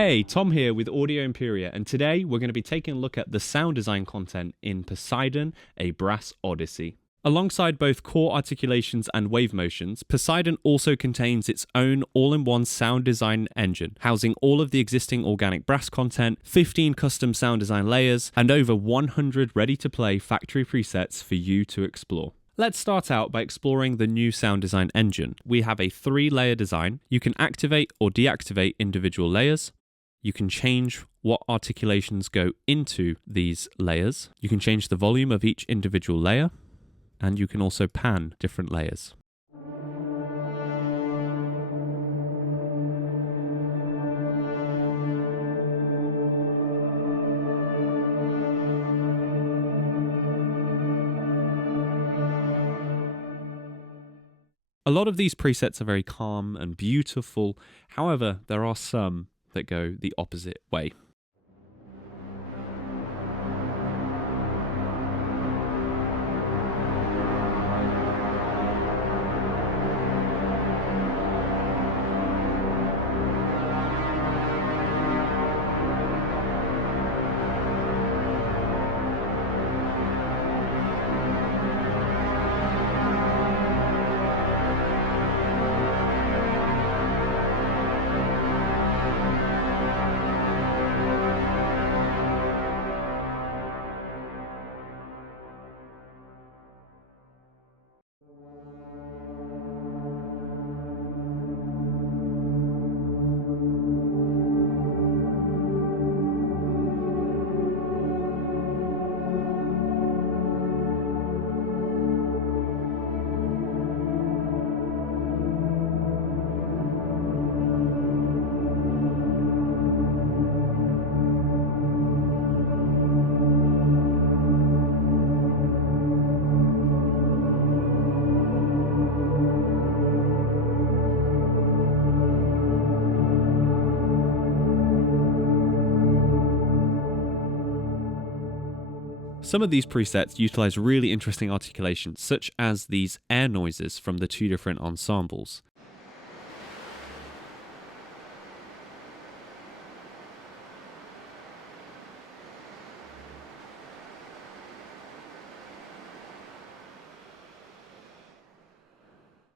Hey, Tom here with Audio Imperia, and today we're going to be taking a look at the sound design content in Poseidon, a Brass Odyssey. Alongside both core articulations and wave motions, Poseidon also contains its own all-in-one sound design engine, housing all of the existing organic brass content, 15 custom sound design layers, and over 100 ready-to-play factory presets for you to explore. Let's start out by exploring the new sound design engine. We have a 3-layer design. You can activate or deactivate individual layers. You can change what articulations go into these layers. You can change the volume of each individual layer, and you can also pan different layers. A lot of these presets are very calm and beautiful. However, there are some that go the opposite way. Some of these presets utilize really interesting articulations, such as these air noises from the two different ensembles.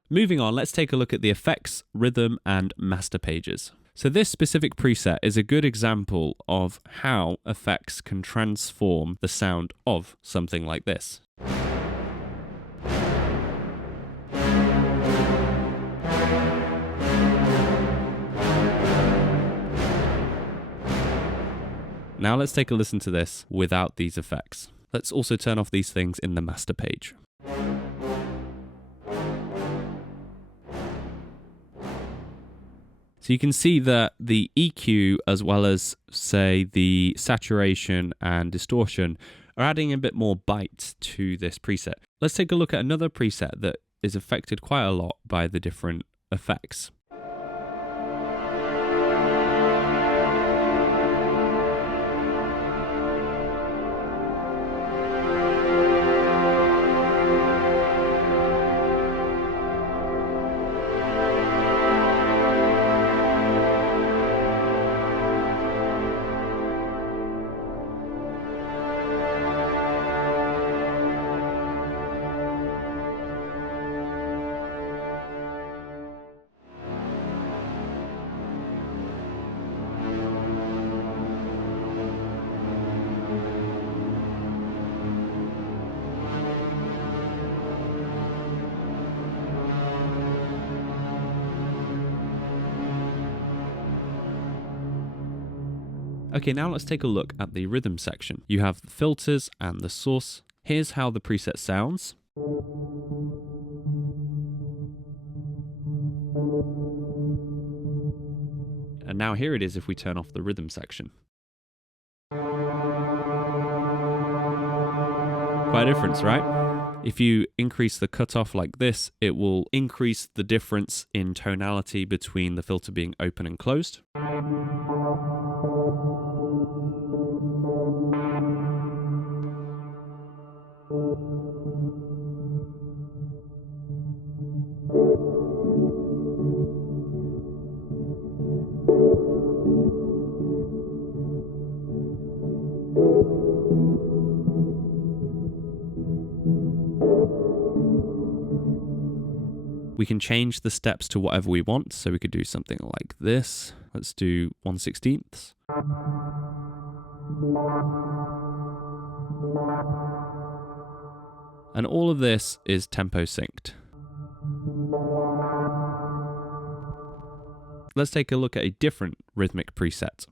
Moving on, let's take a look at the effects, rhythm, and master pages. So this specific preset is a good example of how effects can transform the sound of something like this. Now let's take a listen to this without these effects. Let's also turn off these things in the master page. So you can see that the EQ, as well as, say, the saturation and distortion, are adding a bit more bite to this preset. Let's take a look at another preset that is affected quite a lot by the different effects. Okay, now let's take a look at the rhythm section. You have the filters and the source. Here's how the preset sounds. And now here it is if we turn off the rhythm section. Quite a difference, right? If you increase the cutoff like this, it will increase the difference in tonality between the filter being open and closed. We can change the steps to whatever we want. So we could do something like this. Let's do 1/16. And all of this is tempo synced. Let's take a look at a different rhythmic preset.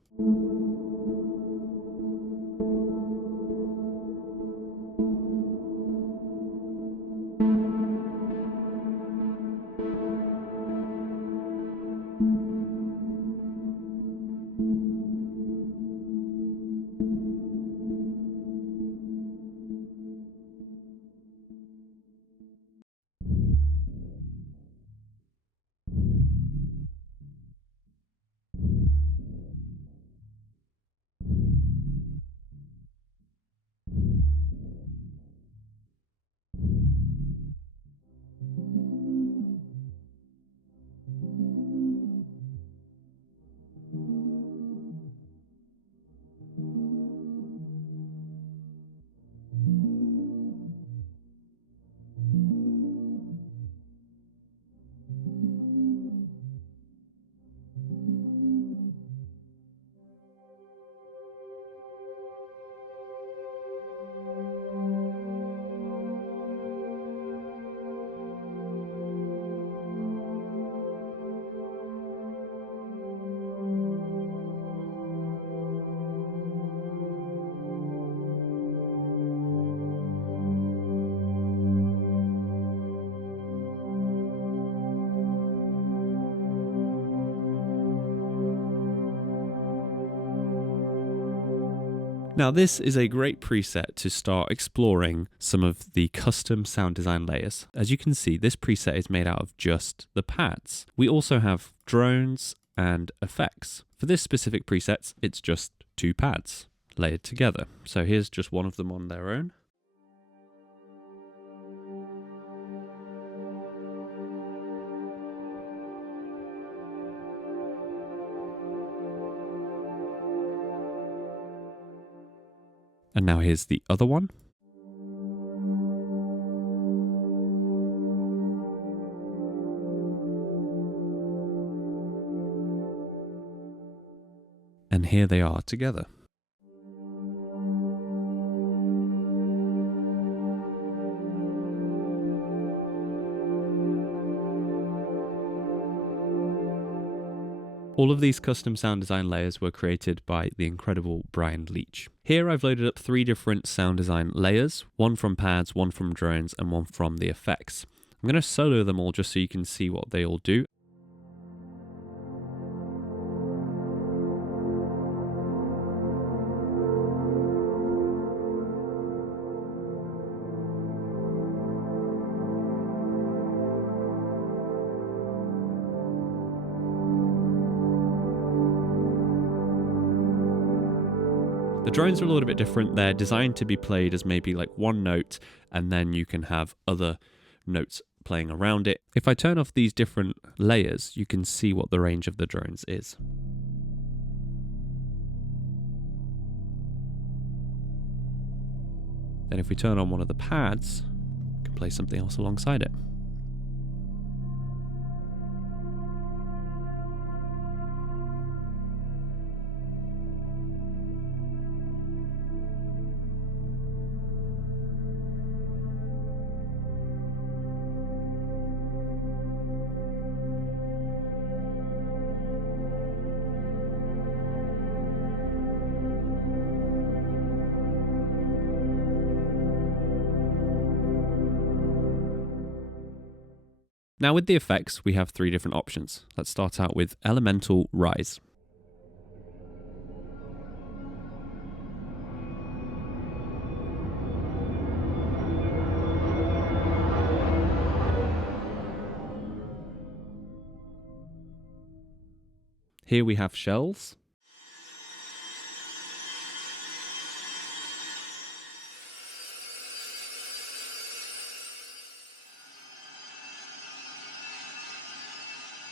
Now this is a great preset to start exploring some of the custom sound design layers. As you can see, this preset is made out of just the pads. We also have drones and effects. For this specific preset, it's just 2 pads layered together. So here's just one of them on their own. And now here's the other one. And here they are together. All of these custom sound design layers were created by the incredible Brian Leach. Here I've loaded up 3 different sound design layers, one from pads, one from drones, and one from the effects. I'm going to solo them all just so you can see what they all do. The drones are a little bit different. They're designed to be played as maybe like one note, and then you can have other notes playing around it. If I turn off these different layers, you can see what the range of the drones is. Then if we turn on one of the pads, we can play something else alongside it. Now with the effects, we have 3 different options. Let's start out with Elemental Rise. Here we have shells.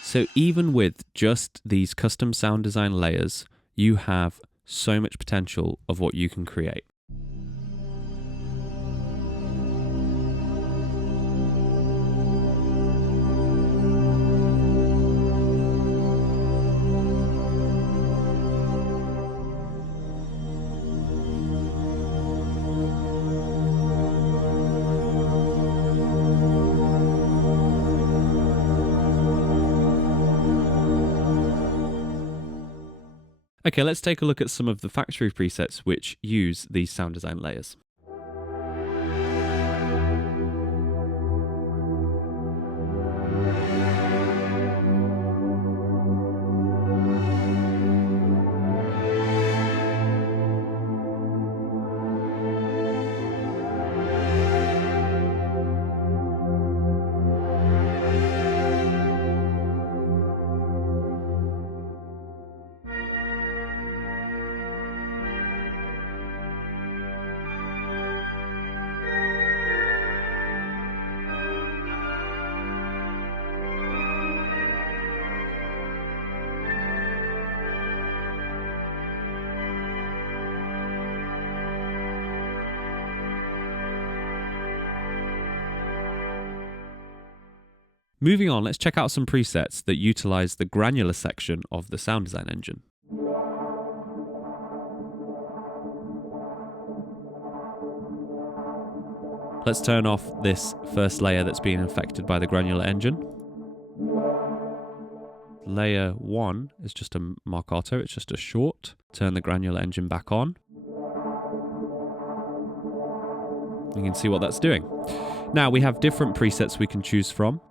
So even with just these custom sound design layers, you have so much potential of what you can create. Okay, let's take a look at some of the factory presets which use these sound design layers. Moving on, let's check out some presets that utilize the granular section of the sound design engine. Let's turn off this first layer that's being affected by the granular engine. Layer 1 is just a marcato, it's just a short. Turn the granular engine back on. You can see what that's doing. Now we have different presets we can choose from.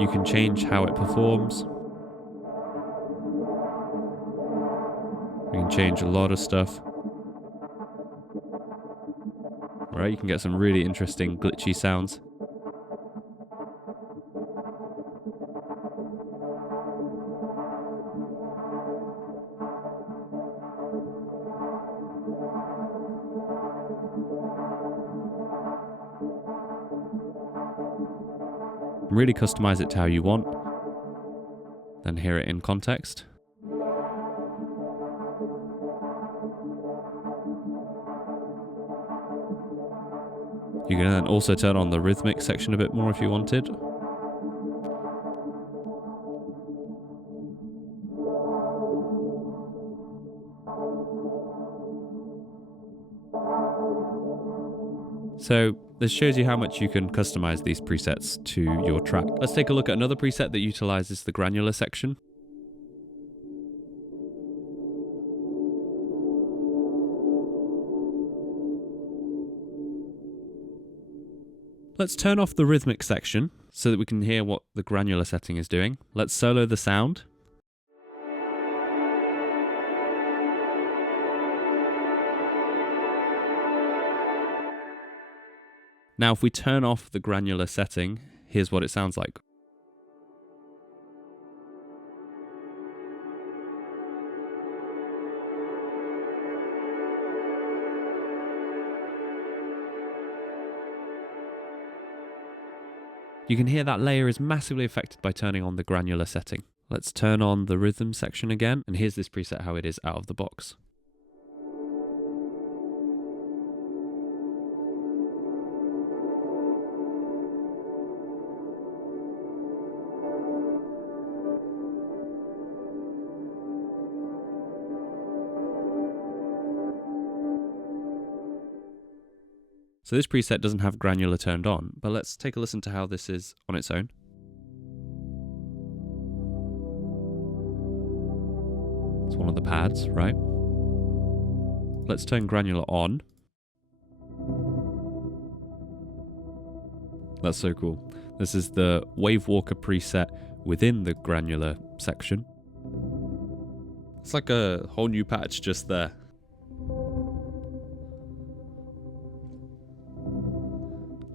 You can change how it performs. You can change a lot of stuff. Alright, you can get some really interesting glitchy sounds. Really customize it to how you want, then hear it in context. You can then also turn on the rhythmic section a bit more if you wanted. So this shows you how much you can customize these presets to your track. Let's take a look at another preset that utilizes the granular section. Let's turn off the rhythmic section so that we can hear what the granular setting is doing. Let's solo the sound. Now, if we turn off the granular setting, here's what it sounds like. You can hear that layer is massively affected by turning on the granular setting. Let's turn on the rhythm section again, and here's this preset how it is out of the box. So this preset doesn't have granular turned on, but let's take a listen to how this is on its own. It's one of the pads, right? Let's turn granular on. That's so cool. This is the Wavewalker preset within the granular section. It's like a whole new patch just there.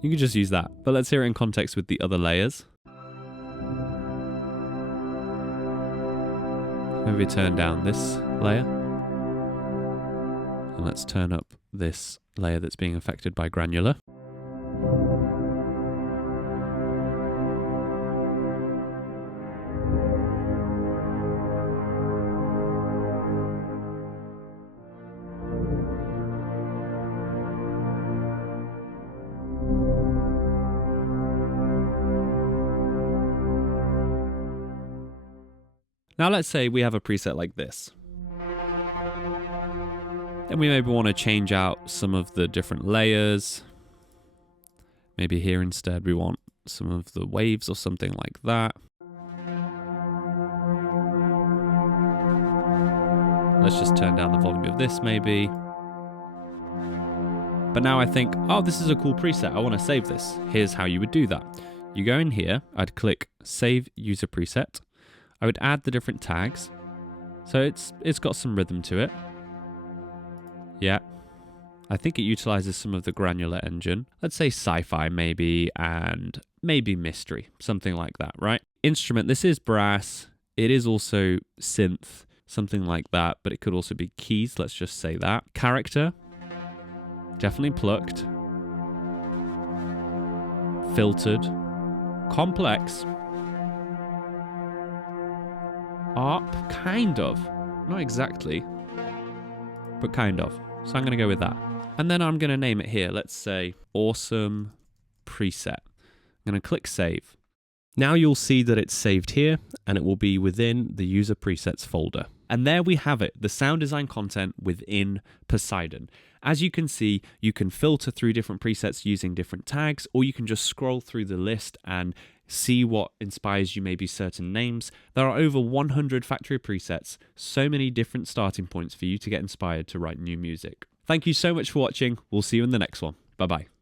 You can just use that, but let's hear it in context with the other layers. Maybe turn down this layer. And let's turn up this layer that's being affected by granular. Now let's say we have a preset like this. Then we maybe want to change out some of the different layers. Maybe here instead we want some of the waves or something like that. Let's just turn down the volume of this maybe. But now I think, oh, this is a cool preset. I want to save this. Here's how you would do that. You go in here, I'd click Save User Preset. I would add the different tags. So it's got some rhythm to it. Yeah. I think it utilizes some of the granular engine. Let's say sci-fi maybe, and maybe mystery, something like that, right? Instrument, this is brass. It is also synth, something like that, but it could also be keys. Let's just say that. Character, definitely plucked. Filtered. Complex. ARP, kind of. Not exactly, but kind of. So I'm going to go with that. And then I'm going to name it here. Let's say Awesome Preset. I'm going to click Save. Now you'll see that it's saved here, and it will be within the User Presets folder. And there we have it, the sound design content within Poseidon. As you can see, you can filter through different presets using different tags, or you can just scroll through the list and see what inspires you, maybe certain names. There are over 100 factory presets, so many different starting points for you to get inspired to write new music. Thank you so much for watching. We'll see you in the next one. Bye-bye.